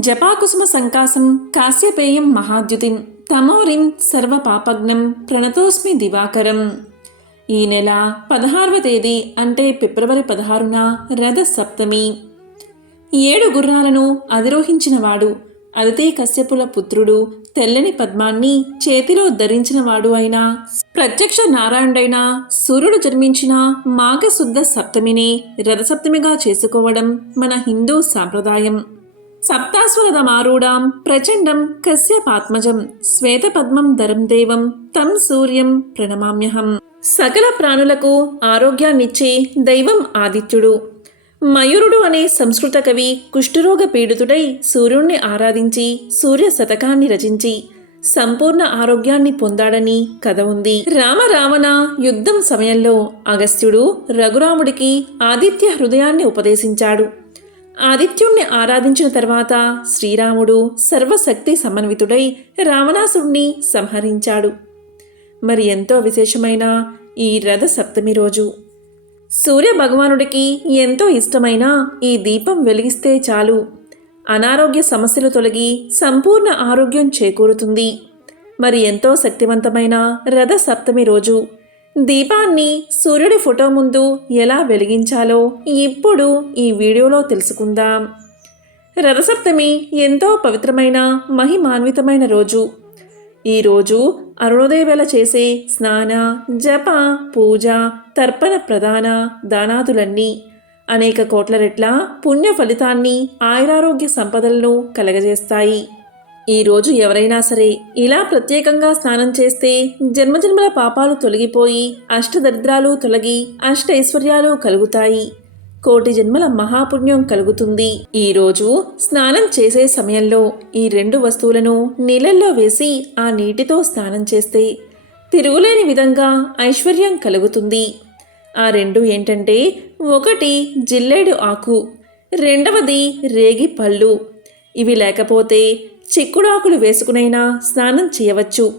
జపాకుసుమ సంకాసం కాశ్యపేయం మహాద్యుతిం తమోరిం సర్వపాపజ్ఞం ప్రణతోస్మి దివాకరం. ఈ నెల పదహారవ తేదీ అంటే ఫిబ్రవరి పదహారున రథ సప్తమి ఏడు గుర్రాలను అధిరోహించినవాడు అదితి కశ్యపుల పుత్రుడు తెల్లని పద్మాన్ని చేతిలో ధరించినవాడు అయిన ప్రత్యక్ష నారాయణుడైన సూర్యుడు జన్మించిన మాఘశుద్ధ సప్తమిని రథసప్తమిగా చేసుకోవడం మన హిందూ సాంప్రదాయం. సప్తాశ్వరథమారూఢాం ప్రచండం కశ్యపాత్మజం శ్వేతపద్మం ధరం దేవం తం సూర్యం ప్రణమామ్యహం. సకల ప్రాణులకు ఆరోగ్యాన్నిచ్చే దైవం ఆదిత్యుడు. మయూరుడు అనే సంస్కృత కవి కుష్ఠరోగ పీడితుడై సూర్యుణ్ణి ఆరాధించి సూర్య శతకాన్ని రచించి సంపూర్ణ ఆరోగ్యాన్ని పొందాడని కథ ఉంది. రామరావణ యుద్ధం సమయంలో అగస్త్యుడు రఘురాముడికి ఆదిత్య హృదయాన్ని ఉపదేశించాడు. ఆదిత్యుణ్ణి ఆరాధించిన తర్వాత శ్రీరాముడు సర్వశక్తి సమన్వితుడై రావణాసుడిని సంహరించాడు. మరి ఎంతో విశేషమైన ఈ రథ సప్తమి రోజు. సూర్య భగవానుడికి ఎంతో ఇష్టమైన ఈ దీపం వెలిగిస్తే చాలు. అనారోగ్య సమస్యలు తొలగి సంపూర్ణ ఆరోగ్యం చేకూరుతుంది. మరి ఎంతో శక్తివంతమైన రథ సప్తమి రోజు. దీపాన్ని సూర్యుడి ఫోటో ముందు ఎలా వెలిగించాలో ఇప్పుడు ఈ వీడియోలో తెలుసుకుందాం. రథసప్తమి ఎంతో పవిత్రమైన మహిమాన్వితమైన రోజు. ఈ రోజు అరుణోదయ వేళ చేసే స్నాన జప పూజ తర్పణ ప్రధాన దానాదులన్నీ అనేక కోట్ల రెట్ల పుణ్య ఫలితాన్ని ఆయురారోగ్య సంపదలను కలగజేస్తాయి. ఈరోజు ఎవరైనా సరే ఇలా ప్రత్యేకంగా స్నానం చేస్తే జన్మజన్మల పాపాలు తొలగిపోయి అష్టదరిద్రాలు తొలగి అష్ట ఐశ్వర్యాలు కలుగుతాయి. కోటి జన్మల మహాపుణ్యం కలుగుతుంది. ఈ రోజు స్నానం చేసే సమయంలో ఈ రెండు వస్తువులను నీళ్ళల్లో వేసి ఆ నీటితో స్నానం చేస్తే తిరుగులేని విధంగా ఐశ్వర్యం కలుగుతుంది. ఆ రెండు ఏంటంటే ఒకటి జిల్లేడు ఆకు రెండవది రేగి పళ్ళు. ఇవి లేకపోతే చిక్కుడాకులు వేసుకునైనా స్నానం చేయవచ్చు.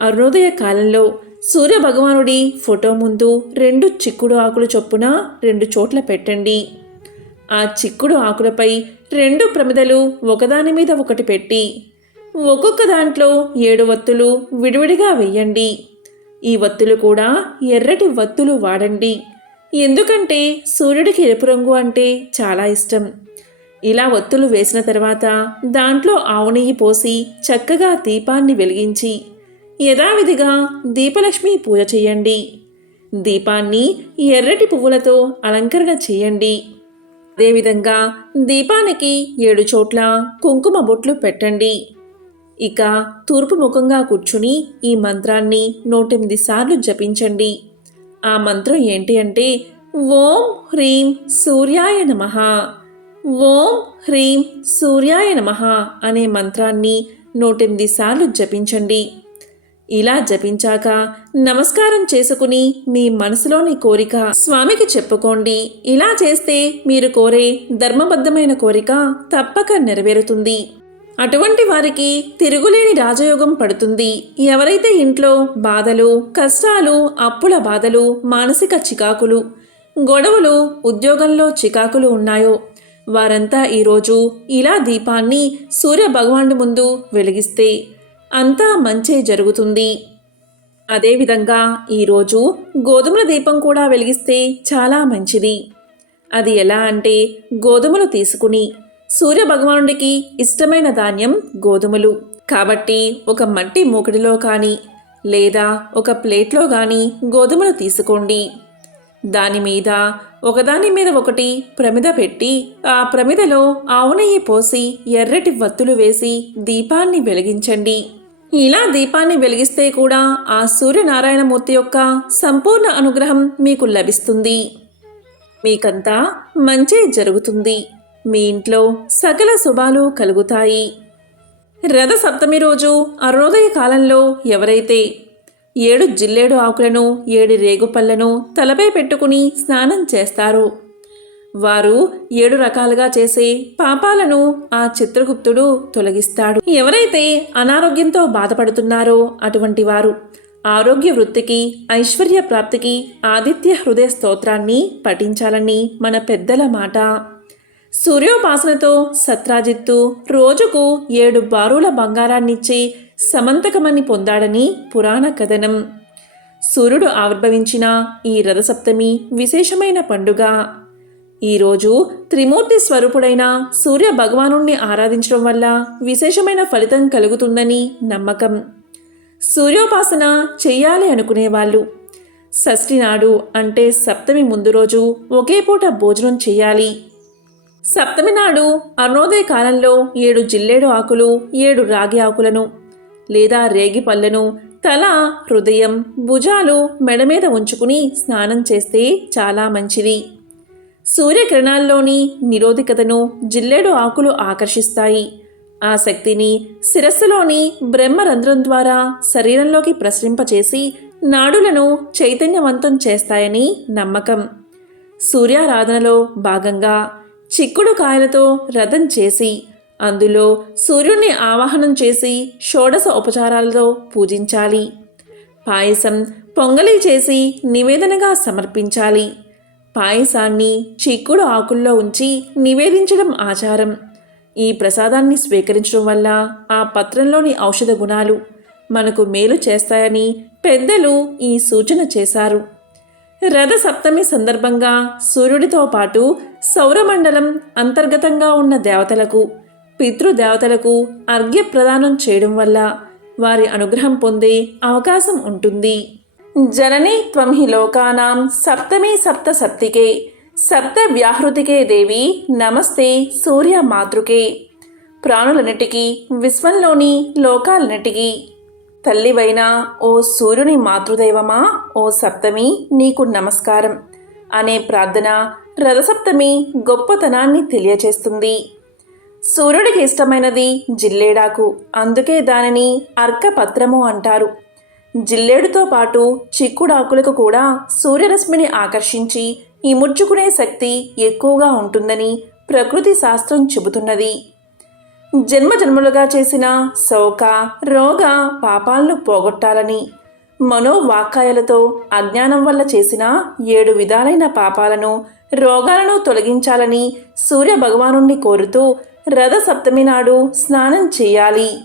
అరుణోదయ కాలంలో సూర్య భగవానుడి ఫోటో ముందు రెండు చిక్కుడు ఆకులు చొప్పున రెండు చోట్ల పెట్టండి. ఆ చిక్కుడు ఆకులపై రెండు ప్రమిదలు ఒకదాని మీద ఒకటి పెట్టి ఒక్కొక్క దాంట్లో ఏడు వత్తులు విడివిడిగా వెయ్యండి ఈ వత్తులు కూడా ఎర్రటి వత్తులు వాడండి. ఎందుకంటే సూర్యుడికి ఎరుపు రంగు అంటే చాలా ఇష్టం. ఇలా ఒత్తులు వేసిన తర్వాత దాంట్లో ఆవు నెయ్యి పోసి చక్కగా దీపాన్ని వెలిగించి యథావిధిగా దీపలక్ష్మి పూజ చేయండి. దీపాన్ని ఎర్రటి పువ్వులతో అలంకరణ చేయండి. అదేవిధంగా దీపానికి ఏడు చోట్ల కుంకుమ బొట్లు పెట్టండి. ఇక తూర్పు ముఖంగా కూర్చుని ఈ మంత్రాన్ని నూటెనిమిది సార్లు జపించండి. ఆ మంత్రం ఏంటి అంటే ఓం హ్రీం సూర్యాయ నమః. ఓం హ్రీం సూర్యాయ నమః అనే మంత్రాన్ని నూటెనిమిది సార్లు జపించండి. ఇలా జపించాక నమస్కారం చేసుకుని మీ మనసులోని కోరిక స్వామికి చెప్పుకోండి. ఇలా చేస్తే మీరు కోరే ధర్మబద్ధమైన కోరిక తప్పక నెరవేరుతుంది. అటువంటి వారికి తిరుగులేని రాజయోగం పడుతుంది. ఎవరైతే ఇంట్లో బాధలు కష్టాలు అప్పుల బాధలు మానసిక చికాకులు గొడవలు ఉద్యోగంలో చికాకులు ఉన్నాయో వారంతా ఈరోజు ఇలా దీపాన్ని సూర్య భగవానుడి ముందు వెలిగిస్తే అంతా మంచే జరుగుతుంది. అదేవిధంగా ఈరోజు గోధుమల దీపం కూడా వెలిగిస్తే చాలా మంచిది. అది ఎలా అంటే గోధుమలు తీసుకుని సూర్య భగవానుడికి ఇష్టమైన ధాన్యం గోధుమలు. కాబట్టి ఒక మట్టి మూకుడిలో కానీ లేదా ఒక ప్లేట్లో కానీ గోధుమలు తీసుకోండి. దాని మీద ఒకదాని మీద ఒకటి ప్రమిద పెట్టి ఆ ప్రమిదలో ఆవు నెయ్యి పోసి ఎర్రటి వత్తులు వేసి దీపాన్ని వెలిగించండి. ఇలా దీపాన్ని వెలిగిస్తే కూడా ఆ సూర్యనారాయణమూర్తి యొక్క సంపూర్ణ అనుగ్రహం మీకు లభిస్తుంది. మీకంతా మంచి జరుగుతుంది. మీ ఇంట్లో సకల శుభాలు కలుగుతాయి. రథ సప్తమి రోజు అరుణోదయ కాలంలో ఎవరైతే ఏడు జిల్లేడు ఆకులను ఏడు రేగుపళ్ళను తలపై పెట్టుకుని స్నానం చేస్తారు. వారు ఏడు రకాలుగా చేసే పాపాలను ఆ చిత్రగుప్తుడు తొలగిస్తాడు. ఎవరైతే అనారోగ్యంతో బాధపడుతున్నారో అటువంటి వారు ఆరోగ్య వృత్తికి ఐశ్వర్య ప్రాప్తికి ఆదిత్య హృదయ స్తోత్రాన్ని పఠించాలని మన పెద్దల మాట. సూర్యోపాసనతో సత్రాజిత్తు రోజుకు ఏడు బారుల బంగారాన్నిచ్చి సమంతకమని పొందాడని పురాణ కథనం. సూర్యుడు ఆవిర్భవించిన ఈ రథసప్తమి విశేషమైన పండుగ. ఈరోజు త్రిమూర్తి స్వరూపుడైన సూర్య భగవానుణ్ణి ఆరాధించడం వల్ల విశేషమైన ఫలితం కలుగుతుందని నమ్మకం. సూర్యోపాసన చెయ్యాలి అనుకునేవాళ్ళు. షష్ఠి నాడు అంటే సప్తమి ముందు రోజు ఒకే పూట భోజనం చేయాలి సప్తమి నాడు అరుణోదయ కాలంలో ఏడు జిల్లేడు ఆకులు ఏడు రాగి ఆకులను లేదా రేగి పళ్ళను తల హృదయం భుజాలు మెడ మీద ఉంచుకుని స్నానం చేస్తే చాలా మంచిది. సూర్యకిరణాల్లోని నిరోధికతను జిల్లేడు ఆకులు ఆకర్షిస్తాయి. ఆ శక్తిని శిరస్సులోని బ్రహ్మరంధ్రం ద్వారా శరీరంలోకి ప్రసరింపచేసి నాడులను చైతన్యవంతం చేస్తాయని నమ్మకం. సూర్యారాధనలో భాగంగా చిక్కుడు కాయలతో రథం చేసి అందులో సూర్యుణ్ణి ఆవాహనం చేసి షోడశ ఉపచారాలతో పూజించాలి. పాయసం పొంగలి చేసి నివేదనగా సమర్పించాలి. పాయసాన్ని చిక్కుడు ఆకుల్లో ఉంచి నివేదించడం ఆచారం. ఈ ప్రసాదాన్ని స్వీకరించడం వల్ల ఆ పత్రంలోని ఔషధ గుణాలు మనకు మేలు చేస్తాయని పెద్దలు ఈ సూచన చేశారు. రథ సప్తమి సందర్భంగా సూర్యుడితో పాటు సౌరమండలం అంతర్గతంగా ఉన్న దేవతలకు పితృదేవతలకు అర్ఘ్యప్రదానం చేయడం వల్ల వారి అనుగ్రహం పొందే అవకాశం ఉంటుంది. జననీ త్వం హి లోకానాం సప్తమి సప్త సప్తికే సప్త వ్యాహృతికే దేవి నమస్తే సూర్య మాతృకే. ప్రాణులన్నిటికీ విశ్వంలోని లోకాలన్నిటికీ. తల్లివైన ఓ సూర్యుని మాతృదైవమా ఓ సప్తమి నీకు నమస్కారం అనే ప్రార్థన రథసప్తమి గొప్పతనాన్ని తెలియచేస్తుంది. సూర్యుడికి ఇష్టమైనది జిల్లేడాకు. అందుకే దానిని అర్కపత్రము అంటారు. జిల్లేడుతో పాటు చిక్కుడాకులకు కూడా సూర్యరశ్మిని ఆకర్షించి ఇముడ్చుకునే శక్తి ఎక్కువగా ఉంటుందని ప్రకృతి శాస్త్రం చెబుతున్నది. జన్మ జన్మలుగా చేసిన శోక రోగ పాపాలను పోగొట్టాలని మనోవాక్కాయలతో అజ్ఞానం వల్ల చేసిన ఏడు విధాలైన పాపాలను రోగాలను తొలగించాలని సూర్య భగవానుణ్ణి కోరుతూ రథ సప్తమి నాడు స్నానం చేయాలి.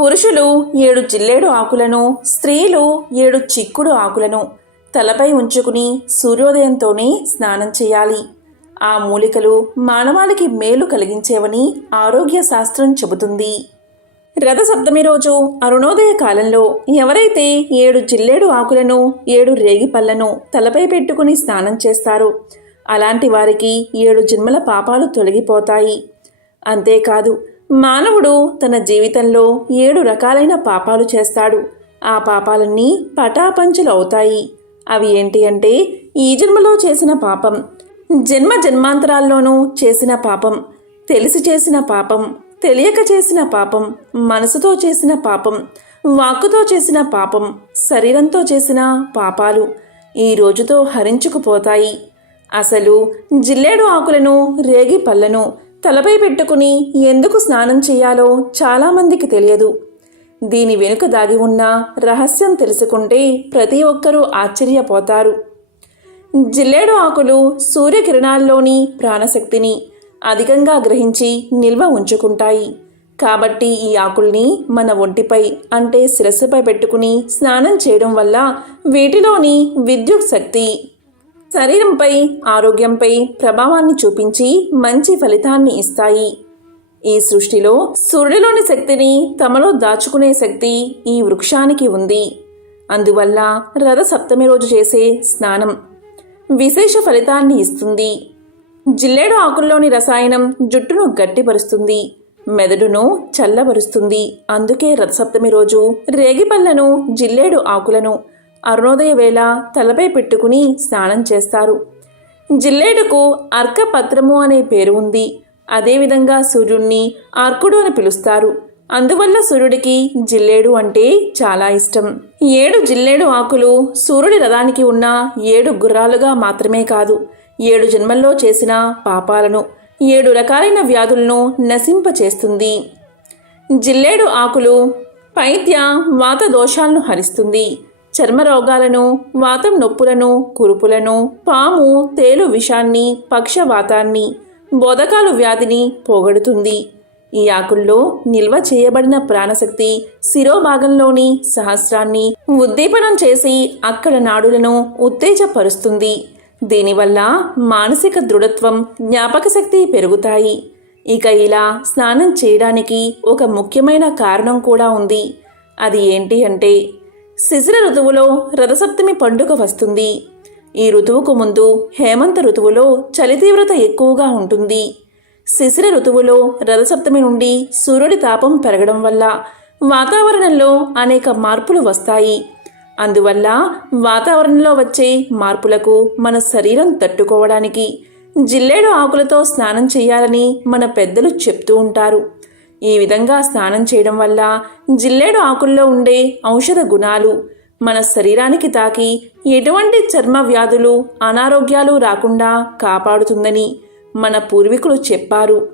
పురుషులు ఏడు జిల్లేడు ఆకులను స్త్రీలు ఏడు చిక్కుడు ఆకులను తలపై ఉంచుకుని సూర్యోదయంతోనే స్నానం చేయాలి. ఆ మూలికలు మానవాళికి మేలు కలిగించేవని ఆరోగ్య శాస్త్రం చెబుతుంది. రథ సప్తమి రోజు అరుణోదయ కాలంలో ఎవరైతే ఏడు జిల్లేడు ఆకులను ఏడు రేగి పళ్ళను తలపై పెట్టుకుని స్నానం చేస్తారు అలాంటి వారికి ఏడు జన్మల పాపాలు తొలగిపోతాయి. అంతేకాదు మానవుడు తన జీవితంలో ఏడు రకాలైన పాపాలు చేస్తాడు. ఆ పాపాలన్నీ పటాపంచలు అవుతాయి అవి ఏంటి అంటే ఈ జన్మలో చేసిన పాపం జన్మ జన్మాంతరాల్లోనూ చేసిన పాపం తెలిసి చేసిన పాపం తెలియక చేసిన పాపం మనసుతో చేసిన పాపం వాక్కుతో చేసిన పాపం శరీరంతో చేసిన పాపాలు ఈ రోజుతో హరించుకుపోతాయి. అసలు జిల్లేడు ఆకులను రేగి పళ్ళను తలపై పెట్టుకుని ఎందుకు స్నానం చేయాలో చాలామందికి తెలియదు. దీని వెనుక దాగి ఉన్న రహస్యం తెలుసుకుంటే ప్రతి ఒక్కరూ ఆశ్చర్యపోతారు. జిల్లేడు ఆకులు సూర్యకిరణాల్లోని ప్రాణశక్తిని అధికంగా గ్రహించి నిల్వ ఉంచుకుంటాయి. కాబట్టి ఈ ఆకుల్ని మన ఒంటిపై అంటే శిరస్సుపై పెట్టుకుని స్నానం చేయడం వల్ల వీటిలోని విద్యుత్ శక్తి శరీరంపై ఆరోగ్యంపై ప్రభావాన్ని చూపించి మంచి ఫలితాన్ని ఇస్తాయి. ఈ సృష్టిలో సూర్యులోని శక్తిని తమలో దాచుకునే శక్తి ఈ వృక్షానికి ఉంది. అందువల్ల రథ సప్తమి రోజు చేసే స్నానం విశేష ఫలితాన్ని ఇస్తుంది. జిల్లేడు ఆకుల్లోని రసాయనం జుట్టును గట్టిపరుస్తుంది. మెదడును చల్లబరుస్తుంది. అందుకే రథసప్తమి రోజు రేగిపళ్ళను జిల్లేడు ఆకులను అరుణోదయ వేళ తలపై పెట్టుకుని స్నానం చేస్తారు. జిల్లేడుకు అర్కపత్రము అనే పేరు ఉంది. అదేవిధంగా సూర్యుణ్ణి అర్కుడు అని పిలుస్తారు. అందువల్ల సూర్యుడికి జిల్లేడు అంటే చాలా ఇష్టం. ఏడు జిల్లేడు ఆకులు సూర్యుడి రథానికి ఉన్న ఏడు గుర్రాలుగా మాత్రమే కాదు ఏడు జన్మల్లో చేసిన పాపాలను ఏడు రకాలైన వ్యాధులను నశింపచేస్తుంది. జిల్లేడు ఆకులు పైత్య వాత దోషాలను హరిస్తుంది. చర్మ రోగాలను వాతం నొప్పులను కురుపులను పాము తేలు విషాన్ని పక్షవాతాన్ని బోధకాలు వ్యాధిని పోగొడుతుంది. ఈ ఆకుల్లో నిల్వ చేయబడిన ప్రాణశక్తి శిరోభాగంలోని సహస్రాన్ని ఉద్దీపనం చేసి అక్కడ నాడులను ఉత్తేజపరుస్తుంది. దీనివల్ల మానసిక దృఢత్వం జ్ఞాపక శక్తి పెరుగుతాయి. ఇక ఇలా స్నానం చేయడానికి ఒక ముఖ్యమైన కారణం కూడా ఉంది. అది ఏంటి అంటే శిశిర ఋతువులో రథసప్తమి పండుగ వస్తుంది. ఈ ఋతువుకు ముందు హేమంత ఋతువులో చలి తీవ్రత ఎక్కువగా ఉంటుంది. శిశిర ఋతువులో రథసప్తమి నుండి సూర్యుడి తాపం పెరగడం వల్ల వాతావరణంలో అనేక మార్పులు వస్తాయి. అందువల్ల వాతావరణంలో వచ్చే మార్పులకు మన శరీరం తట్టుకోవడానికి జిల్లేడు ఆకులతో స్నానం చేయాలని మన పెద్దలు చెప్తూ ఉంటారు. ఈ విధంగా స్నానం చేయడం వల్ల జిల్లేడు ఆకుల్లో ఉండే ఔషధ గుణాలు మన శరీరానికి తాకి ఎటువంటి చర్మ వ్యాధులు అనారోగ్యాలు రాకుండా కాపాడుతుందని మన పూర్వీకులు చెప్పారు.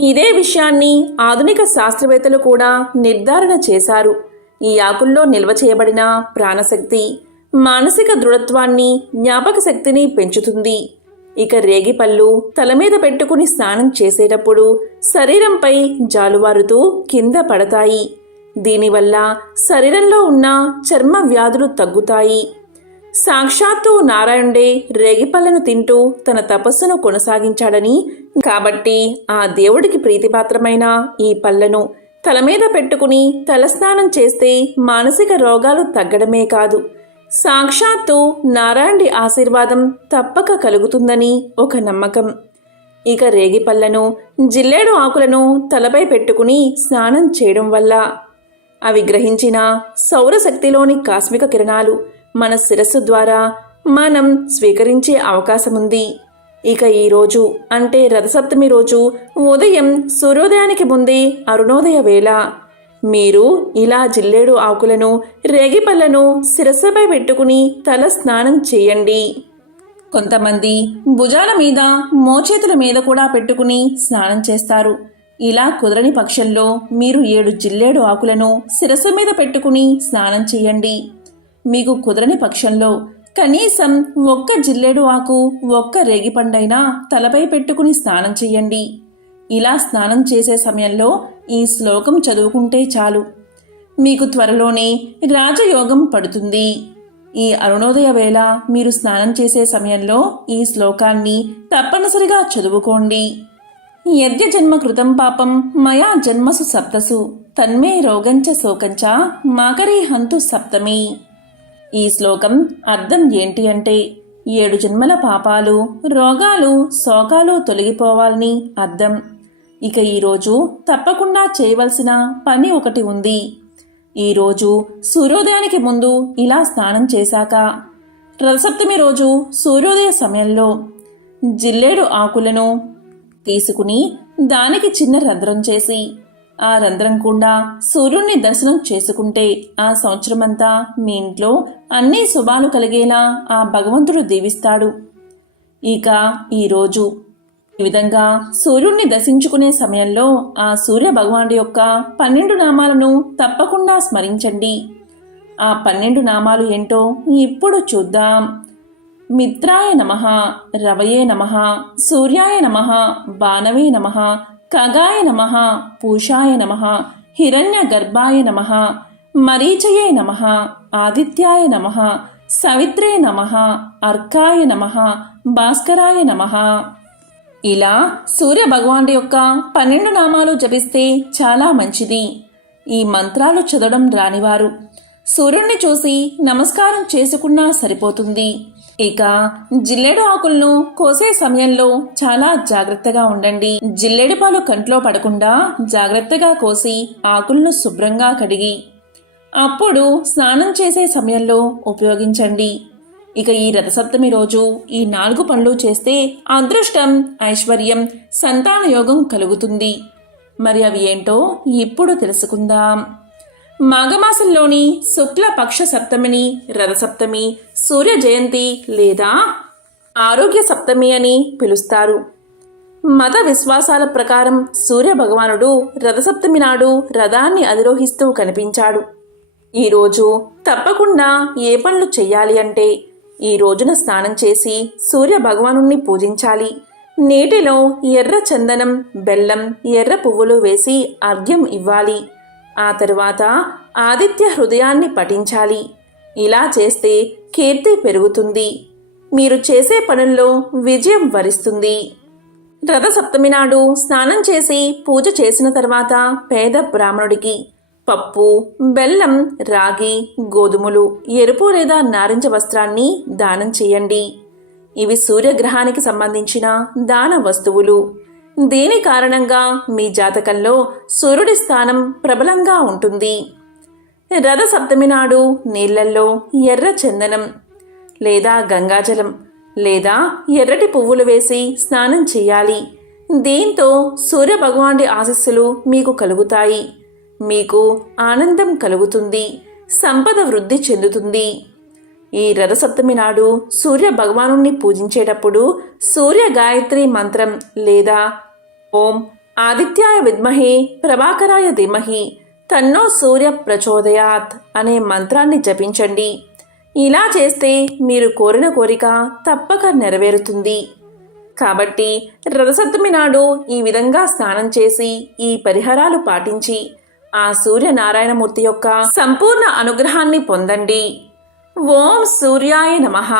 ఇదే విషయాన్ని ఆధునిక శాస్త్రవేత్తలు కూడా నిర్ధారణ చేశారు. ఈ ఆకుల్లో నిల్వ చేయబడిన ప్రాణశక్తి మానసిక దృఢత్వాన్ని జ్ఞాపక శక్తిని పెంచుతుంది. ఇక రేగిపళ్ళు తల మీద పెట్టుకుని స్నానం చేసేటప్పుడు శరీరంపై జాలువారుతూ కింద పడతాయి. దీనివల్ల శరీరంలో ఉన్న చర్మ వ్యాధులు తగ్గుతాయి. సాక్షాత్తు నారాయణుడే రేగిపళ్ళను తింటూ తన తపస్సును కొనసాగించాడని కాబట్టి ఆ దేవుడికి ప్రీతిపాత్రమైన ఈ పళ్ళను తల మీద పెట్టుకుని తలస్నానం చేస్తే మానసిక రోగాలు తగ్గడమే కాదు. సాక్షాత్తు నారాయణి ఆశీర్వాదం తప్పక కలుగుతుందని ఒక నమ్మకం. ఇక రేగిపళ్ళను జిల్లేడు ఆకులను తలపై పెట్టుకుని స్నానం చేయడం వల్ల. అవి గ్రహించిన సౌరశక్తిలోని కాస్మిక కిరణాలు మన శిరస్సు ద్వారా మనం స్వీకరించే అవకాశముంది. ఇక ఈరోజు అంటే రథసప్తమి రోజు ఉదయం సూర్యోదయానికి ముందే అరుణోదయ వేళ. మీరు ఇలా జిల్లేడు ఆకులను రేగిపళ్ళను శిరస్సుపై పెట్టుకుని తల స్నానం చేయండి. కొంతమంది భుజాల మీద మోచేతుల మీద కూడా పెట్టుకుని స్నానం చేస్తారు. ఇలా కుదరని పక్షంలో మీరు ఏడు జిల్లేడు ఆకులను శిరస్సు మీద పెట్టుకుని స్నానం చేయండి. మీకు కుదరని పక్షంలో కనీసం ఒక్క జిల్లేడు ఆకు ఒక్క రేగిపండైనా తలపై పెట్టుకుని స్నానం చేయండి ఇలా స్నానం చేసే సమయంలో ఈ శ్లోకం చదువుకుంటే చాలు. మీకు త్వరలోనే రాజయోగం పడుతుంది. ఈ అరుణోదయ వేళ మీరు స్నానం చేసే సమయంలో ఈ శ్లోకాన్ని తప్పనిసరిగా చదువుకోండి. యద్య జన్మ కృతం పాపం మయా జన్మసు సప్తసు తన్మే రోగంచ శోకంచ మాకరీ హంతు సప్తమి. ఈ శ్లోకం అర్థం ఏంటి అంటే ఏడు జన్మల పాపాలు రోగాలు శోకాలు తొలగిపోవాలని అర్థం. ఇక ఈరోజు తప్పకుండా చేయవలసిన పని ఒకటి ఉంది. ఈరోజు సూర్యోదయానికి ముందు ఇలా స్నానం చేశాక రథసప్తమి రోజు సూర్యోదయ సమయంలో జిల్లేడు ఆకులను తీసుకుని దానికి చిన్న రంధ్రం చేసి ఆ రంధ్రం గుండా సూర్యుణ్ణి దర్శనం చేసుకుంటే ఆ సంవత్సరమంతా మీ ఇంట్లో అన్ని శుభాలు కలిగేలా ఆ భగవంతుడు దీవిస్తాడు. ఇక ఈరోజు ఈ విధంగా సూర్యుణ్ణి దర్శించుకునే సమయంలో ఆ సూర్య భగవానుడి యొక్క పన్నెండు నామాలను తప్పకుండా స్మరించండి. ఆ పన్నెండు నామాలు ఏంటో ఇప్పుడు చూద్దాం. మిత్రాయ నమ రవయే నమ సూర్యాయ నమ బాణవే నమ ఖగాయ నమ పూషాయ నమ హిరణ్య గర్భాయ నమ మరీచయే నమ ఆదిత్యాయ నమ సవిత్రే నమ అర్కాయ నమ భాస్కరాయ నమ. ఇలా సూర్య భగవానుడి యొక్క పన్నెండు నామాలు జపిస్తే చాలా మంచిది. ఈ మంత్రాలు చదవడం రానివారు. సూర్యుణ్ణి చూసి నమస్కారం చేసుకున్నా సరిపోతుంది. ఇక జిల్లేడు ఆకులను కోసే సమయంలో చాలా జాగ్రత్తగా ఉండండి. జిల్లేడు పాలు కంట్లో పడకుండా జాగ్రత్తగా కోసి ఆకులను శుభ్రంగా కడిగి అప్పుడు స్నానం చేసే సమయంలో ఉపయోగించండి. ఇక ఈ రథసప్తమి రోజు ఈ నాలుగు పనులు చేస్తే అదృష్టం ఐశ్వర్యం సంతాన యోగం కలుగుతుంది. మరి అవి ఏంటో ఇప్పుడు తెలుసుకుందాం. మాఘమాసంలోని శుక్లపక్ష సప్తమిని రథసప్తమి సూర్య జయంతి లేదా ఆరోగ్య సప్తమి అని పిలుస్తారు. మత విశ్వాసాల ప్రకారం సూర్య భగవానుడు రథసప్తమి నాడు రథాన్ని అధిరోహిస్తూ కనిపించాడు. ఈరోజు తప్పకుండా ఏ పనులు చెయ్యాలి అంటే ఈ రోజున స్నానం చేసి సూర్య భగవానుణ్ణి పూజించాలి. నీటిలో ఎర్ర చందనం బెల్లం ఎర్ర పువ్వులు వేసి అర్ఘ్యం ఇవ్వాలి. ఆ తరువాత ఆదిత్య హృదయాన్ని పఠించాలి. ఇలా చేస్తే కీర్తి పెరుగుతుంది. మీరు చేసే పనుల్లో విజయం వరిస్తుంది. రథసప్తమి నాడు స్నానం చేసి పూజ చేసిన తర్వాత పేద బ్రాహ్మణుడికి పప్పు బెల్లం రాగి గోధుమలు ఎరుపు లేదా నారింజ వస్త్రాన్ని దానం చేయండి. ఇవి సూర్యగ్రహానికి సంబంధించిన దాన వస్తువులు. దీని కారణంగా మీ జాతకంలో సూర్యుడి స్థానం ప్రబలంగా ఉంటుంది. రథ సప్తమి నాడు నీళ్ళల్లో ఎర్ర చందనం లేదా గంగాజలం లేదా ఎర్రటి పువ్వులు వేసి స్నానం చేయాలి. దీంతో సూర్య భగవానుడి ఆశస్సులు మీకు కలుగుతాయి. మీకు ఆనందం కలుగుతుంది. సంపద వృద్ధి చెందుతుంది. ఈ రథసప్తమి నాడు సూర్య భగవానుణ్ణి పూజించేటప్పుడు సూర్య గాయత్రి మంత్రం లేదా ఓం ఆదిత్యాయ విద్మహే ప్రభాకరాయ ధీమహి తన్నో సూర్య ప్రచోదయాత్ అనే మంత్రాన్ని జపించండి. ఇలా చేస్తే మీరు కోరిన కోరిక తప్పక నెరవేరుతుంది. కాబట్టి రథసప్తమి నాడు ఈ విధంగా స్నానం చేసి ఈ పరిహారాలు పాటించి ఆ సూర్యనారాయణమూర్తి యొక్క సంపూర్ణ అనుగ్రహాన్ని పొందండి. ఓం సూర్యాయ నమః.